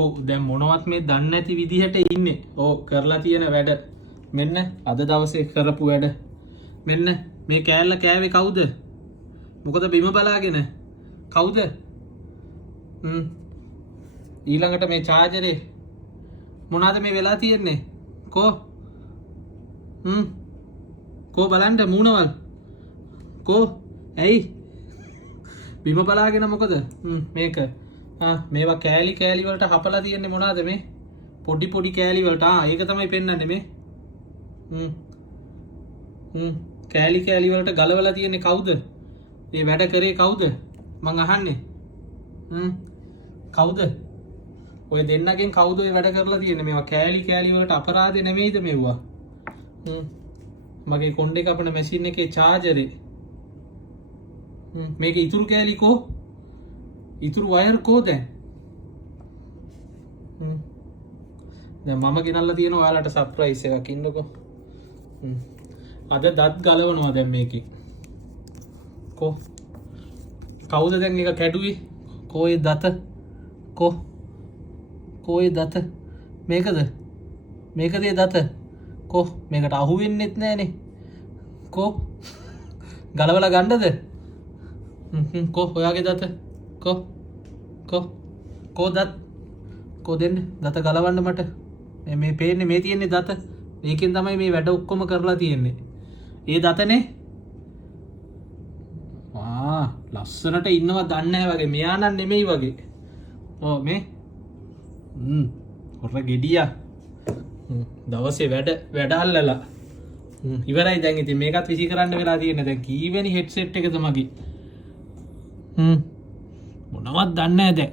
ඔව් දැන් මොනවත් මේ දන්නේ නැති විදිහට ඉන්නේ. ඔව් කරලා තියෙන වැඩ. මෙන්න අද දවසේ කරපු වැඩ. මෙන්න මේ කෑල්ල කෑවේ කවුද? මොකද බිම බලාගෙන කවුද? ඊළඟට මේ චාර්ජරේ මොනවාද මේ වෙලා තියෙන්නේ? කෝ බලන්න මූණවල්. කෝ ඇයි බිම බලාගෙන මොකද? මේක මේවා කෑලි කෑලි වලට හපලා තියෙන්නේ මොනවාද මේ? පොඩි පොඩි කෑලි වලට. ඒක තමයි පෙන්වන්නේ මේ. කෑලි කෑලි වලට ගලවලා තියෙන්නේ කවුද? මේ වැඩ කරේ කවුද? මං අහන්නේ. කවුද? ඔය දෙන්නගෙන් කවුද ඔය වැඩ කරලා තියෙන්නේ? මේවා කෑලි කෑලි වලට අපරාධේ නෙමෙයිද මෙව්වා? මගේ කොණ්ඩේ කපන මැෂින් එකේ චාර්ජරේ. මේක ඉතුරු කෑලි කෝ? ඉතුරු වයර් කෝ දැන්? දැන් මම ගෙනල්ලා තියෙනවා ඔයාලට සර්ප්‍රයිස් එකක් ඉන්නකෝ. අද දත් ගලවනවා දැන් මේකේ. කෝ කවුද දැන් එක කැඩුවේ? කෝ ඒ දත? කෝ ඒ දත? මේකද? මේකද ඒ දත? කෝ මේකට අහු වෙන්නෙත් නෑනේ. කෝ ගලවලා ගන්නද? කෝ ඔයාගේ දත? කෝ දත්? කෝ දෙන්න දත ගලවන්න මට. මේ පේන්නේ මේ තියෙන්නේ දත. මේකෙන් තමයි මේ වැඩ ඔක්කොම කරලා තියෙන්නේ. ඒ දතනේ. ලස්සනට ඉන්නවා දන්නේ නැහැ වගේ. මෙයා නම් නෙමෙයි වගේ. ඔව් මේ. හොර ගෙඩියා. දවසේ වැඩ අල්ලලා. ඉවරයි දැන් ඉතින් මේකත් විසි කරන්න වෙලා තියෙන්නේ. දැන් කීවෙනි හෙඩ්සෙට් එකද මගේ? මොනවත් දන්නේ නැහැ දැන්.